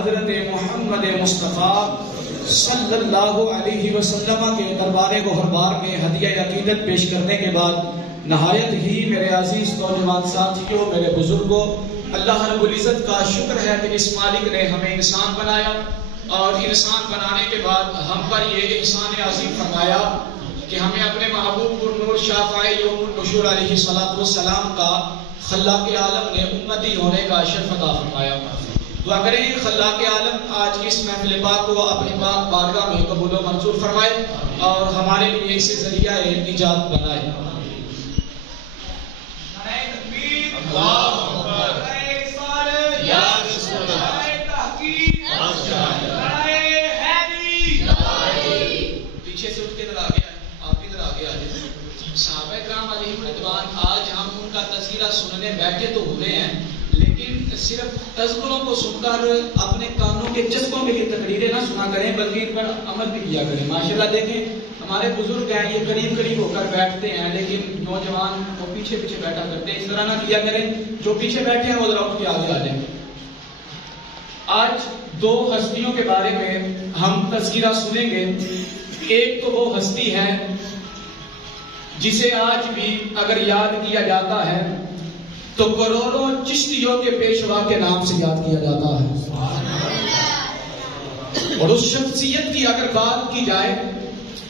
حضرت محمد مصطفیٰ صلی اللہ علیہ وسلم کے دربار گوہربار میں ہدیہ عقیدت پیش کرنے کے بعد نہایت ہی میرے عزیز نوجوان ساتھیوں، میرے بزرگوں، اللہ رب العزت کا شکر ہے کہ اس مالک نے ہمیں انسان بنایا اور انسان بنانے کے بعد ہم پر یہ احسان عظیم فرمایا کہ ہمیں اپنے محبوب نور شافع یوم النشور علیہ السلام کا خلاق عالم نے امتی ہونے کا شرف عطا فرمایا۔ دعا کریں خلاق عالم آج کی اس محفل پاک کو اپنی پاک بارگاہ میں قبول و منظور فرمائے اور ہمارے لیے اسے ذریعہ نجات بنائے۔ پیچھے سے اٹھ کے ادھر آگے آئے، آپ بھی ادھر آگے آئے۔ صحابہ کرام علیہم رضوان آج ہم ان کا تذکرہ سننے بیٹھے تو ہوئے ہیں، لیکن صرف تذکروں کو سن کر اپنے کانوں کے چسکوں کے لیے تقریریں نہ سنا کریں بلکہ ان پر عمل بھی کیا کریں۔ ماشاءاللہ دیکھیں ہمارے بزرگ ہیں، یہ قریب قریب ہو کر بیٹھتے ہیں لیکن نوجوان کو پیچھے پیچھے بیٹھا کرتے ہیں۔ اس طرح نہ کیا کریں، جو پیچھے بیٹھے ہیں وہ ذرا اٹھ کے آگے آ جائیں۔ آج دو ہستیوں کے بارے میں ہم تذکرہ سنیں گے۔ ایک تو وہ ہستی ہے جسے آج بھی اگر یاد کیا جاتا ہے تو کروڑوں چشتیوں کے پیشوا کے نام سے یاد کیا جاتا ہے، اور اس شخصیت کی اگر بات کی جائے،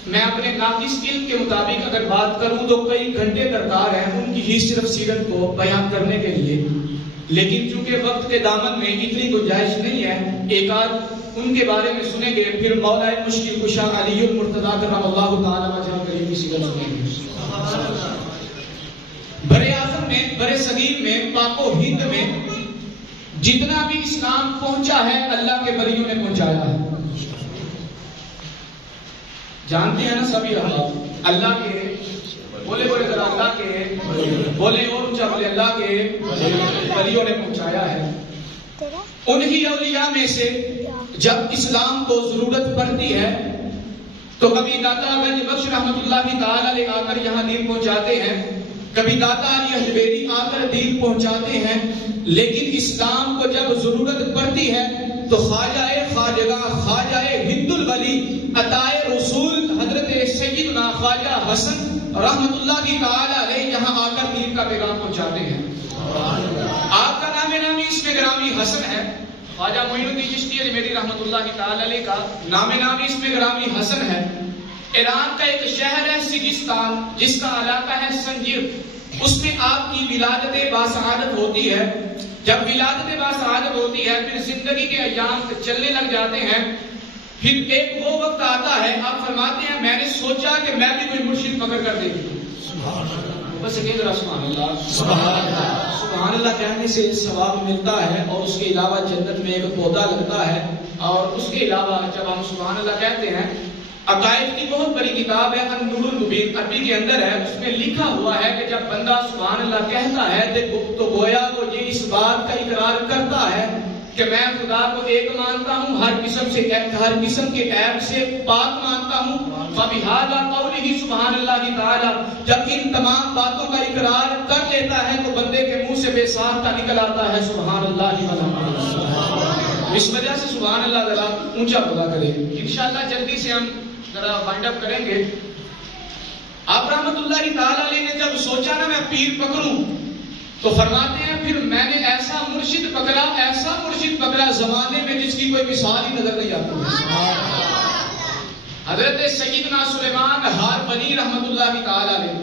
میں اپنے ناقص علم کے مطابق اگر بات کروں تو کئی گھنٹے درکار ہیں ان کی ہی صرف سیرت کو بیان کرنے کے لیے، لیکن چونکہ وقت کے دامن میں اتنی گنجائش نہیں ہے، ایک آدھ ان کے بارے میں سنیں گے، پھر مولا مشکل کشا علی المرتضیٰ کرم اللہ تعالی وجہ کریم کی سیرت سنیں گے۔ برے اعظم میں، برے صغیر میں، پاک و ہند میں جتنا بھی اسلام پہنچا ہے اللہ کے ولیوں نے پہنچایا ہے۔ جانتے ہیں نا سبھی اللہ کے بولے بولے ذرا اللہ کے بولے اور اونچا بولے اللہ کے ولیوں نے پہنچایا ہے۔ انہی اولیاء میں سے جب اسلام کو ضرورت پڑتی ہے تو کبھی داتا گنج بخش رحمت اللہ تعالی علیہ آ کر یہاں دین پہنچاتے ہیں، کبھی داتا علی اجمیری آ کر دین پہنچاتے ہیں، لیکن اسلام کو جب ضرورت پڑتی ہے تو خواجہ خواجگاہ، خواجہ ہند الولی، عطائے رسول حضرت سیدنا خواجہ حسن رحمت اللہ تعالی علیہ یہاں آ کر دین کا پیغام پہنچاتے ہیں۔ آپ کا نام نامی اس میں گرامی حسن ہے، خواجہ معین الدین چشتی اجمیری رحمت اللہ تعالی علیہ کا نام نامی اس میں گرامی حسن ہے۔ ایران کا ایک شہر ہے سجستان جس کا علاقہ ہے سنجیر، اس میں آپ کی ولادت باسعادت ہوتی ہے۔ جب ولادت باسعادت ہوتی ہے پھر زندگی کے ایام چلنے لگ جاتے ہیں، پھر ایک وہ وقت آتا ہے، آپ فرماتے ہیں میں نے سوچا کہ میں بھی کوئی مرشد پکڑ کر دیکھوں۔ بس سبحان اللہ، سبحان اللہ کہنے سے ثواب ملتا ہے، اور اس کے علاوہ جنت میں ایک پودا لگتا ہے، اور اس کے علاوہ جب ہم سبحان اللہ کہتے ہیں، عقائد کی بہت بڑی کتاب ہے النور المبین عربی کے اندر ہے، اس میں لکھا ہوا ہے کہ جب بندہ سبحان اللہ کہتا ہے تو گویا وہ یہ اس بات کا اقرار کرتا ہے کہ میں خدا کو ایک مانتا ہوں، ہر قسم کے عیب سے پاک مانتا ہوں۔ فبہذا قولہ سبحان اللہ تعالی، جب ان تمام باتوں کا اقرار کر لیتا ہے تو بندے کے منہ سے بے ساختہ نکل آتا ہے سبحان اللہ والحمد۔ اس وجہ سے سبحان اللہ ذرا اونچا بولا کرے۔ انشاءاللہ جلدی سے ہم ذرا وائنڈ اپ کریں گے۔ آپ رحمت اللہ تعالی علیہ نے جب سوچا نا میں پیر پکڑوں تو فرماتے ہیں پھر میں نے ایسا مرشد پکڑا زمانے میں جس کی کوئی مثال ہی نظر نہیں آتی۔ حضرت سیدنا سلیمان ہارونی رحمت اللہ تعالی علیہ،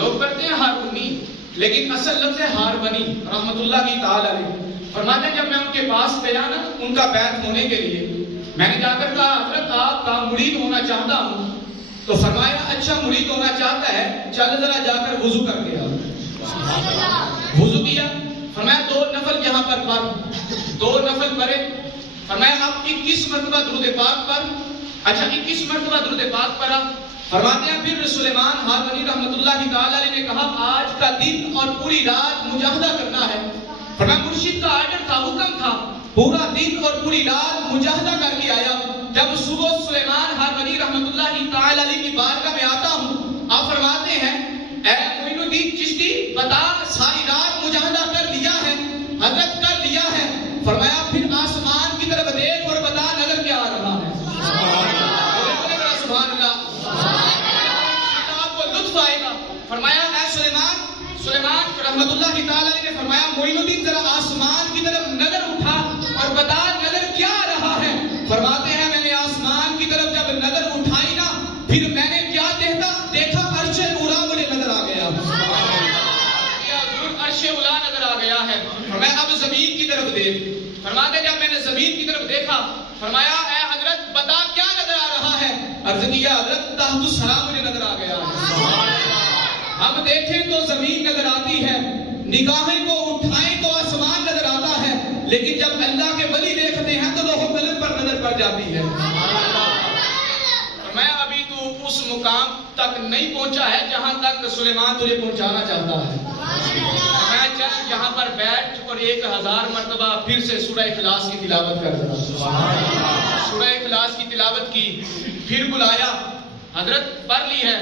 لوگ پڑھتے ہیں ہارونی لیکن اصل لفظ ہے ہارونی رحمت اللہ تعالی علیہ۔ فرماتے ہیں جب میں ان کے پاس گیا نا ان کا بیعت ہونے کے لیے، میں نے جا کر کہا حضرت آپ کا مرید ہونا چاہتا ہوں، تو فرمایا اچھا مرید ہونا چاہتا ہے، چل ذرا جا کر وضو کر کے آ۔ وضو کیا، فرمایا 2 نفل یہاں پر پڑھ، 2 نفل پڑھے، فرمایا آپ 21 مرتبہ درود پاک پڑھ، اچھا 21 مرتبہ درود پاک پڑھا۔ فرماتے ہیں پھر سلیمان ہارونی رحمت اللہ تعالی علیہ نے کہا آج کا دن اور پوری رات مجاہدہ کرنا ہے۔ فرمایا مرشد کا آرڈر تھا، حکم تھا، پورا دن اور پوری رات مجاہدہ کر کے آیا۔ جب صبح سلیمان ہارونی رحمت اللہ تعالی علیہ کی بارگاہ میں آتا ہوں، آپ فرماتے ہیں اے معین الدین چشتی بتا ساری رات مجاہدہ کر لیا ہے؟ حضرت کر لیا ہے۔ فرمایا پھر آسمان کی اللہ تعالیٰ نے فرمایا معین الدین ذرا آسمان کی طرف نظر اٹھا اور بتا نظر کیا آ رہا ہے. فرماتے ہیں میں نے آسمان کی طرف جب نظر اٹھائی نا پھر میں نے کیا دیکھا عرش اولا مجھے نظر آ گیا. عرش اولا نظر آ گیا ہے. میں اب زمین کی طرف دیکھ. فرماتے جب میں نے زمین کی طرف دیکھا فرمایا اے حضرت بتا کیا نظر آ رہا ہے. عرض کیا حضرت تحت الثری مجھے نظر آ گیا ہے. اب دیکھیں تو زمین نظر آتی ہے, نگاہیں کو اٹھائیں تو آسمان نظر آتا ہے, لیکن جب اللہ کے ولی دیکھتے ہیں تو لوح قلم پر نظر پڑ جاتی ہے. میں ابھی تو اس مقام تک نہیں پہنچا ہے جہاں تک سلیمان تجھے پہنچانا چاہتا ہے. میں چل یہاں پر بیٹھ اور 1000 مرتبہ پھر سے سورہ اخلاص کی تلاوت کر رہا. سورہ اخلاص کی تلاوت کی, پھر بلایا, حضرت پڑھ لی ہے.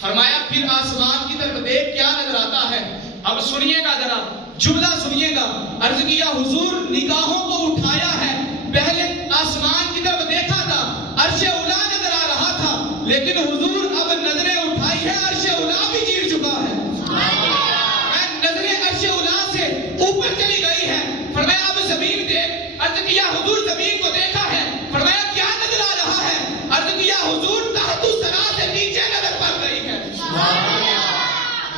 فرمایا پھر آسمان کی طرف دیکھ کیا نظر آتا ہے. اب سنیے گا ذرا جملہ سنیے گا. عرض کیا حضور نگاہوں کو اٹھایا ہے, پہلے آسمان کی طرف دیکھا تھا عرش اولا نظر آ رہا تھا, لیکن حضور اب نظریں اٹھائی ہے عرش اولا بھی چیر چکا ہے. نظریں عرش اولا سے اوپر چلی گئی ہے. فرمایا اب زمین دیکھ. عرض کیا حضور زمین کو دیکھا ہے. فرمایا کیا نظر آ رہا ہے. عرض کیا حضور تحت الثری سے نیچے نظر پڑ رہی ہے.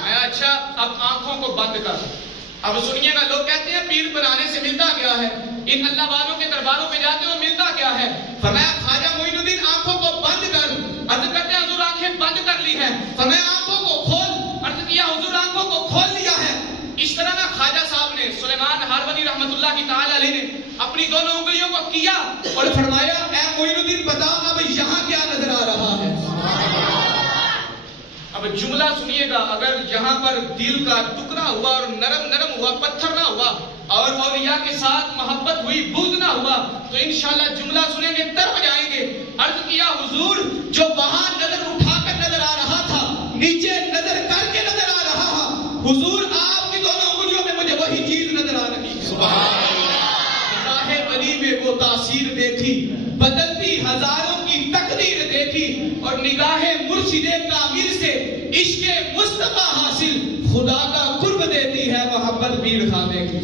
میں اچھا اب آنکھوں کو بند کر. اب سنیے گا لوگ کہتے ہیں پیر بنانے سے ملتا کیا ہے, ان اللہ والوں کے درباروں پہ جاتے ہو ملتا کیا ہے. فرمایا خواجہ معین الدین آنکھوں کو بند کر. عرض کرتے ہیں حضور آنکھیں بند کر لی ہے. فرمایا آنکھوں کو کھول. عرض کیا حضور آنکھوں کو کھول لیا ہے. اس طرح نہ خواجہ صاحب نے سلیمان ہارونی رحمت اللہ کی تعالی علیہ نے اپنی دونوں انگلیوں کو کیا اور فرمایا اے معین الدین بتا اب یہاں کیا نظر آ رہا ہے. اب جملہ سنیے گا, اگر یہاں پر دل کا ٹکڑا ہوا اور نرم ہوا, پتھر نہ ہوا اور اولیاء کے ساتھ محبت ہوئی, بغض نہ ہوا, تو انشاءاللہ جملہ سنیں گے تڑپ جائیں گے. عرض کیا حضور جو وہاں نظر اٹھا کر نظر آ رہا تھا نیچے نظر کر کے نظر آ رہا تھا, حضور آپ کی دونوں انگلیوں میں مجھے وہی چیز نظر آ رہی. نگاہ ولی میں وہ تاثیر دیکھی, بدلتی ہزاروں کی تقدیر دیکھی, اور نگاہ مرشد کامل سے عشق مصطفیٰ حاصل خدا کا قرب دیتی ہے محبت پیر خانے کی.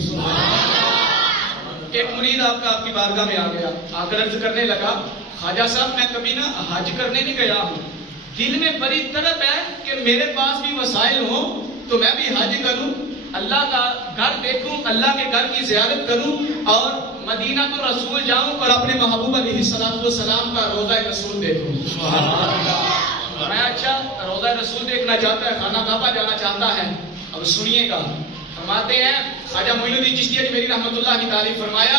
ایک مرید آپ کی بارگاہ میں آ گیا, آ کر عرض کرنے لگا خواجہ صاحب میں کبھی نہ حج کرنے نہیں گیا ہوں, دل میں بڑی طلب ہے کہ میرے پاس بھی وسائل ہوں تو میں بھی حج کروں, اللہ کا گھر دیکھوں, اللہ کے گھر کی زیارت کروں اور مدینہ تو رسول جاؤں اور اپنے محبوب علیہ السلام کا روضہ رسول دیکھوں. میں اچھا روضہ رسول دیکھنا چاہتا ہے, خانہ کعبہ جانا چاہتا ہے. اب سنیے گا, فرماتے ہیں خواجہ معین الدین چشتی اجمیری رحمۃ اللہ کی تعریف. فرمایا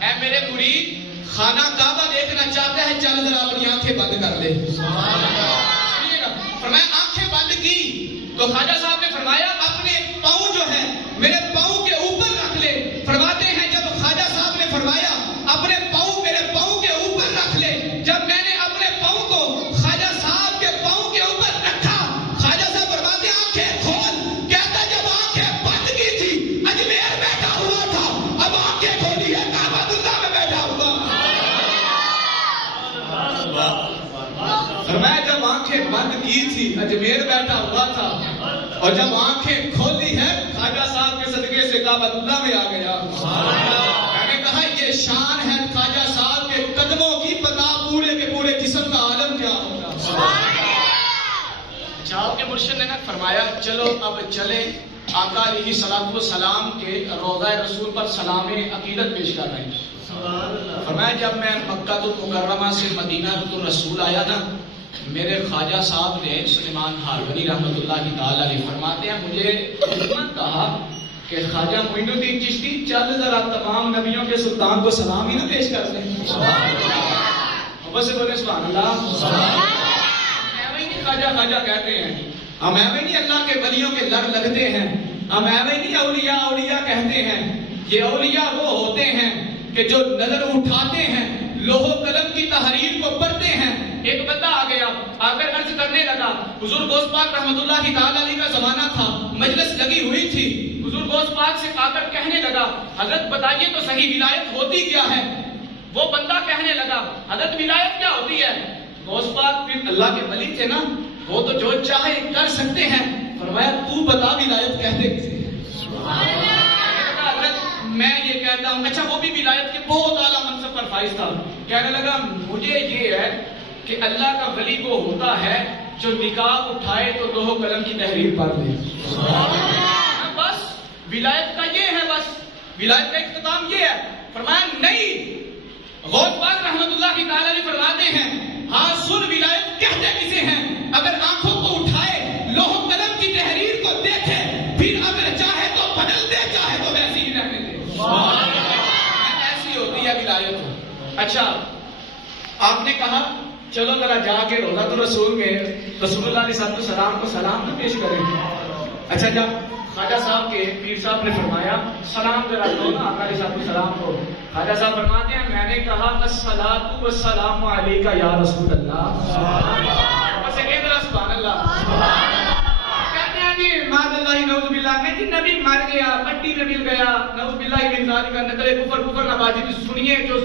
اے میرے مرید خانہ کعبہ دیکھنا چاہتا ہے, چل ذرا اپنی آنکھیں بند کر لے. سنیے گا, فرمایا آنکھیں بند کی تو خواجہ صاحب نے فرمایا اپنے پاؤں جو ہے میرے پاؤں کے اوپر رکھ لے. فرماتے ہیں جب خواجہ صاحب نے فرمایا اپنے پاؤں میرے پاؤں کے اوپر رکھ لے, جب میں نے اپنے پاؤں کو خواجہ صاحب کے پاؤں کے اوپر رکھا, خواجہ صاحب فرماتے آنکھیں کھول. کہتا جب آنکھیں بند کی تھی اجمیر بیٹھا ہوا تھا, اب آنکھیں کھولی ہے کعبۃ اللہ میں بیٹھا ہوا. فرمایا جب آنکھیں بند کی تھی اجمیر بیٹھا ہوا تھا, اور جب آنکھیں کھولی ہے خواجہ صاحب کے صدقے سے کعبۃ اللہ میں آ گیا. میں نے کہا یہ شان ہے خواجہ صاحب کے قدموں کی, پتا پورے کے پورے جسم کا عالم کیا ہوگا. جاؤ کے مرشد نے فرمایا چلو اب چلے, آقا علیہ السلام کے روضہ رسول پر سلام عقیدت پیش کر رہے ہیں. فرمایا جب میں مکہ المکرمہ سے مدینہ الرسول آیا نا, میرے خواجہ صاحب نے سلیمان ہارونی رحمت اللہ کی تعالی علیہ فرماتے ہیں مجھے کہا کہ خواجہ معین الدین چشتی چل ذرا تمام نبیوں کے سلطان کو سلام ہی نہ پیش کر دیں. بس بولے سبحان اللہ. خواجہ کہتے ہیں ہم ایویں نہیں اللہ کے ولیوں کے لگ لگتے ہیں, ہم ایویں نہیں اولیاء کہتے ہیں. یہ اولیاء وہ ہوتے ہیں کہ جو نظر اٹھاتے ہیں, لوح قلم کی تحریر کو پڑھتے ہیں. ایک بندہ آ گیا, آ کر عرض کرنے لگا, حضور غوث پاک رحمت اللہ کی تعالی علیہ کا زمانہ تھا, مجلس لگی ہوئی تھی. حضور غوث پاک سے آ کر کہنے لگا حضرت بتائیے تو صحیح ولایت ہوتی کیا ہے. وہ بندہ کہنے لگا حضرت ولایت کیا ہوتی ہے. غوث پاک پھر اللہ کے ولی تھے نا, وہ تو جو چاہے کر سکتے ہیں. فرمایا تو بتا ولایت کہتے کسے ہیں. میں یہ کہتا ہوں اچھا وہ بھی ولایت کے بہت اعلیٰ منصب پر فائز تھا. کہنے لگا مجھے یہ ہے کہ اللہ کا ولی وہ ہوتا ہے جو نکاح اٹھائے تو لوح قلم کی تحریر پڑھ لے. بس ولایت کا یہ ہے, بس ولایت کا اختتام یہ ہے. فرمایا نہیں, غوث پاک رحمت اللہ کی تعالی نے فرماتے ہیں ہاں سن ولایت کہتے کسے ہیں, اگر آنکھوں کو اٹھائے لوح قلم کی تحریر کو دیکھے پھر اگر چاہے تو بدل دے, چاہے تو ویسی ہی رہنے دے. ایسی ہوتی ہے ولایت. اچھا آپ نے کہا چلو ذرا جا کے روزہ تو رسول میں رسول اللہ علیہ السلام کو سلام نہ پیش کریں. اچھا جب خواجہ صاحب کے پیر صاحب نے فرمایا سلام ذرا دو نا آقا علیہ السلام کو, خواجہ صاحب فرماتے ہیں میں نے کہا الصلاۃ والسلام علیک یا رسول اللہ. بس ایک ذرا سبحان اللہ. کہتے ہیں جی معاذ اللہ نعوذ باللہ میں جی نبی مر گیا پٹی میں مل گیا نعوذ باللہ من ذالک نقل کفر نباجی. سنیے جو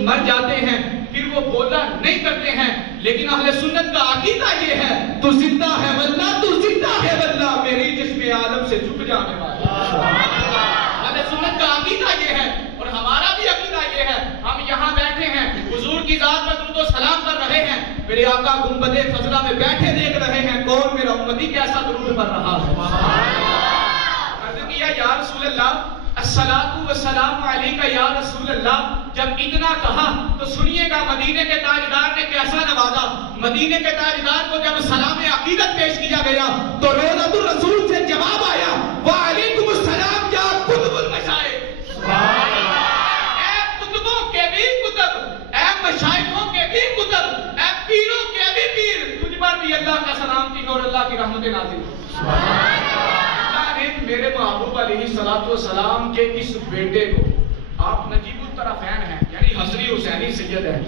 مر جاتے ہیں پھر وہ بولا نہیں کرتے ہیں, لیکن اہل سنت کا عقیدہ یہ ہے تو زندہ ہے واللہ, تو زندہ ہے واللہ, میری جسم عالم سے چھپ جانے والا. اہل سنت کا عقیدہ یہ ہے اور ہمارا بھی عقیدہ یہ ہے. ہم یہاں بیٹھے ہیں حضور کی ذات پر درود و سلام کر رہے ہیں, میرے آقا گنبد فضلہ میں بیٹھے دیکھ رہے ہیں کون میرا امتی کیسا درود پڑھ رہا ہے. عرض کیا یا رسول اللہ الصلاۃ والسلام علیک یا رسول اللہ. جب اتنا کہا تو سنیے گا مدینے کے تاجدار نے کیسا نوازا. مدینے کے تاجدار کو جب سلام عقیدت پیش کیا گیا تو روضۃ الرسول سے جواب آیا وعلیکم السلام یا قطب المشائخ. اے قطبوں کے بھی قطب, اے مشائخوں کے بھی قطب, اے پیروں کے بھی پیر, تجھ پر بھی اللہ کا سلام کی اور اللہ کی رحمت نازل ہو. میرے محبوب علیہ الصلوۃ والسلام کے اس بیٹے کو آپ نجیب الطرفین ہیں یعنی حسنی حسینی سید ہیں,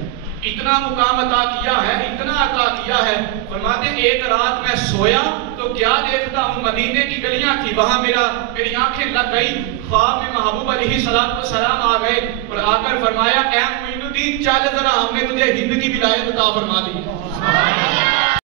اتنا مقام عطا کیا ہے, اتنا عطا کیا ہے. فرماتے ہیں ایک رات میں سویا تو کیا دیکھتا ہوں مدینے کی گلیاں تھی, وہاں میری آنکھیں لگ گئی. خواب میں محبوب علیہ الصلوۃ والسلام آ گئے اور آ کر فرمایا اے معین الدین چل ذرا ہم نے تجھے ہند کی ولایت عطا فرما دی.